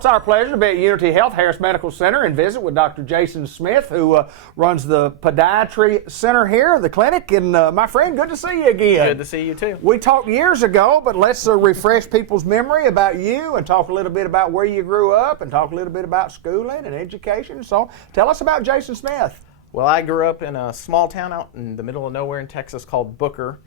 It's our pleasure to be at Unity Health Harris Medical Center and visit with Dr. Jason Smith, who runs the podiatry center here, the clinic. And my friend, good to see you again. Good to see you too. We talked years ago, but let's refresh people's memory about you and talk a little bit about where you grew up and talk a little bit about schooling and education. So tell us about Jason Smith. Well, I grew up in a small town out in the middle of nowhere in Texas called Booker.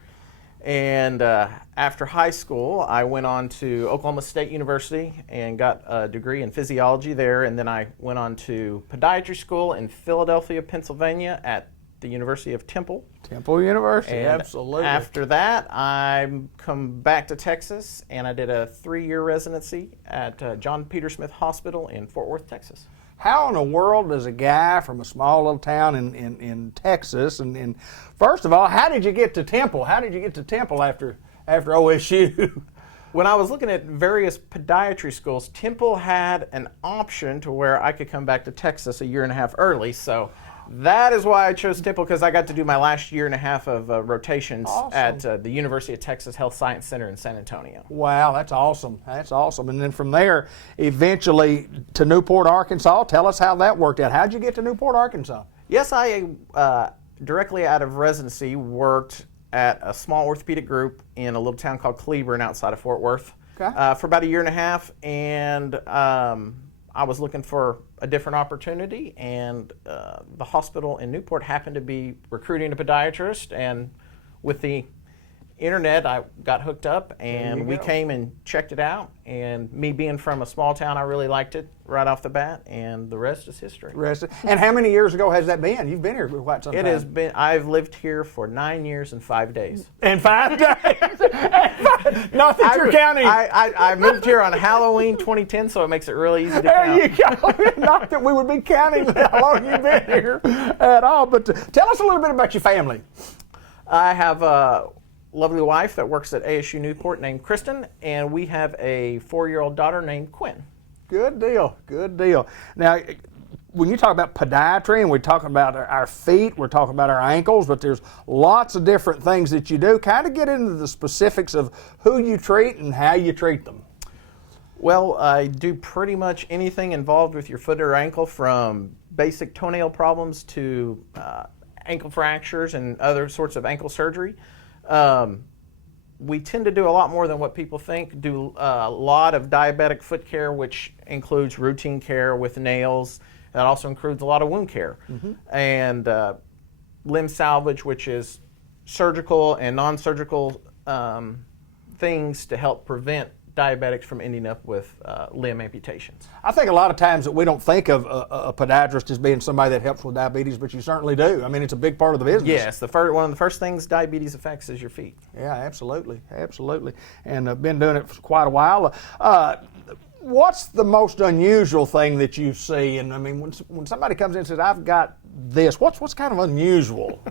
And after high school, I went on to Oklahoma State University and got a degree in physiology there. And then I went on to podiatry school in Philadelphia, Pennsylvania at the University of Temple. Temple University, And absolutely. after that, I come back to Texas and I did a 3-year residency at John Peter Smith Hospital in Fort Worth, Texas. How in the world does a guy from a small little town in Texas, and first of all, how did you get to Temple? How did you get to Temple after OSU? When I was looking at various podiatry schools, Temple had an option to where I could come back to Texas a year and a half early. So that is why I chose Temple, because I got to do my last year and a half of rotations at the University of Texas Health Science Center in San Antonio. Wow, that's awesome. That's awesome. And then from there, eventually to Newport, Arkansas. Tell us how that worked out. How'd you get to Newport, Arkansas? Yes, I directly out of residency worked at a small orthopedic group in a little town called Cleburne outside of Fort Worth for about a year and a half. And I was looking for a different opportunity, and the hospital in Newport happened to be recruiting a podiatrist, and with the internet I got hooked up and we came and checked it out, and me being from a small town, I really liked it right off the bat, and the rest is history. And how many years ago has that been? You've been here for quite some time. It has been, I've lived here for 9 years and 5 days. And 5 days? Not that you're counting. I moved here on Halloween 2010, so it makes it really easy to count. There you go. Not that we would be counting how long you've been here at all, but tell us a little bit about your family. I have a lovely wife that works at ASU Newport named Kristen, and we have a 4-year-old daughter named Quinn. Good deal, good deal. Now, when you talk about podiatry and we're talking about our feet, we're talking about our ankles, but there's lots of different things that you do. Kind of get into the specifics of who you treat and how you treat them. Well, I do pretty much anything involved with your foot or ankle, from basic toenail problems to ankle fractures and other sorts of ankle surgery. We tend to do a lot more than what people think. Do a lot of diabetic foot care, which includes routine care with nails. That also includes a lot of wound care. And limb salvage, which is surgical and non-surgical things to help prevent diabetics from ending up with limb amputations. I think a lot of times that we don't think of a podiatrist as being somebody that helps with diabetes, but you certainly do. I mean, it's a big part of the business. Yes, one of the first things diabetes affects is your feet. Yeah, absolutely, absolutely. And I've been doing it for quite a while. What's the most unusual thing that you see? And I mean, when somebody comes in and says, "I've got this," what's kind of unusual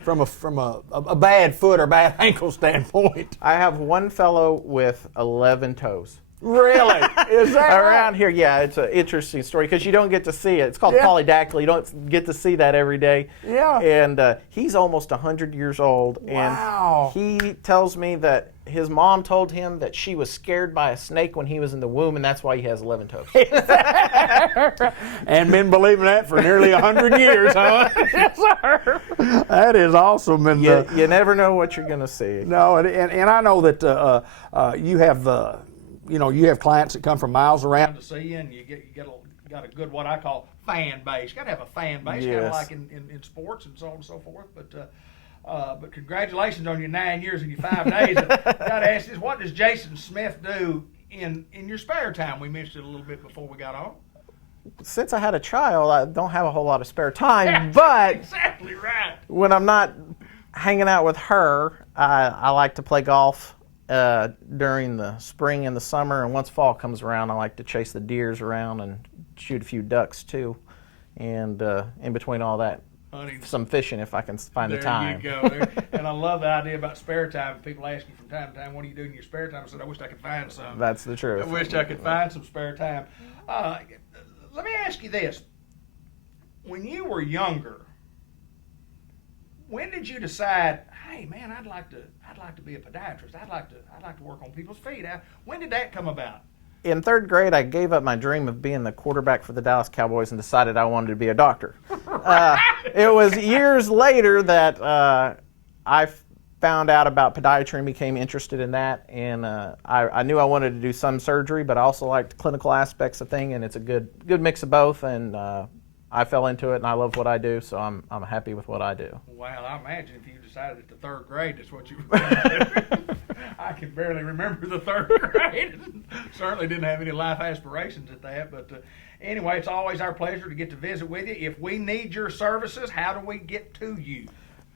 from a bad foot or bad ankle standpoint? I have one fellow with 11 toes. Really? Is that around right? here? Yeah, it's an interesting story because you don't get to see it. It's called polydactyly. You don't get to see that every day. Yeah. And he's almost 100 years old. Wow. And he tells me that his mom told him that she was scared by a snake when he was in the womb, and that's why he has 11 toes. And been believing that for nearly 100 years, huh? Yes, sir. That is awesome. And you never know what you're going to see. No, and I know that you have you have clients that come from miles around to see you, and you got a good, what I call, fan base. You got to have a fan base, kind of like in sports and so on and so forth. But congratulations on your 9 years and your 5 days. I've got to ask this: what does Jason Smith do in your spare time? We mentioned it a little bit before we got on. Since I had a child, I don't have a whole lot of spare time. But exactly right. When I'm not hanging out with her, I like to play golf during the spring and the summer, and once fall comes around, I like to chase the deers around and shoot a few ducks too. And in between all that, some fishing if I can find the time. There you go. And I love the idea about spare time. People ask you from time to time, "What do you do in your spare time?" I said, "I wish I could find some." That's the truth. I wish I could find some spare time. Let me ask you this: when you were younger, when did you decide, "Hey, man, I'd like to be a podiatrist. I'd like to work on people's feet"? When did that come about? in third grade, I gave up my dream of being the quarterback for the Dallas Cowboys and decided I wanted to be a doctor. It was years later that I found out about podiatry and became interested in that. And I knew I wanted to do some surgery, but I also liked clinical aspects of things, and it's a good mix of both. And I fell into it, and I love what I do, so I'm happy with what I do. Well, I imagine if you decided at the third grade that's what you were going to do. I can barely remember the third grade. Certainly didn't have any life aspirations at that. But anyway, it's always our pleasure to get to visit with you. If we need your services, how do we get to you?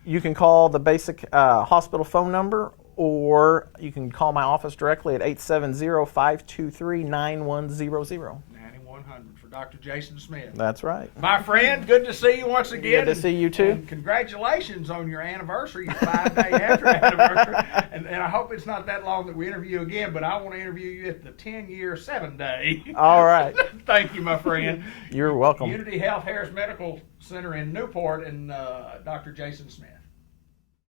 You can call the basic hospital phone number, or you can call my office directly at 870-523-9100. 9100 for Dr. Jason Smith. That's right. My friend, good to see you once again. Good to see you too. And congratulations on your anniversary, your 5-day after anniversary. And I hope it's not that long that we interview again, but I want to interview you at the 10-year, 7-day. All right. Thank you, my friend. You're welcome. Unity Health Harris Medical Center in Newport and Dr. Jason Smith.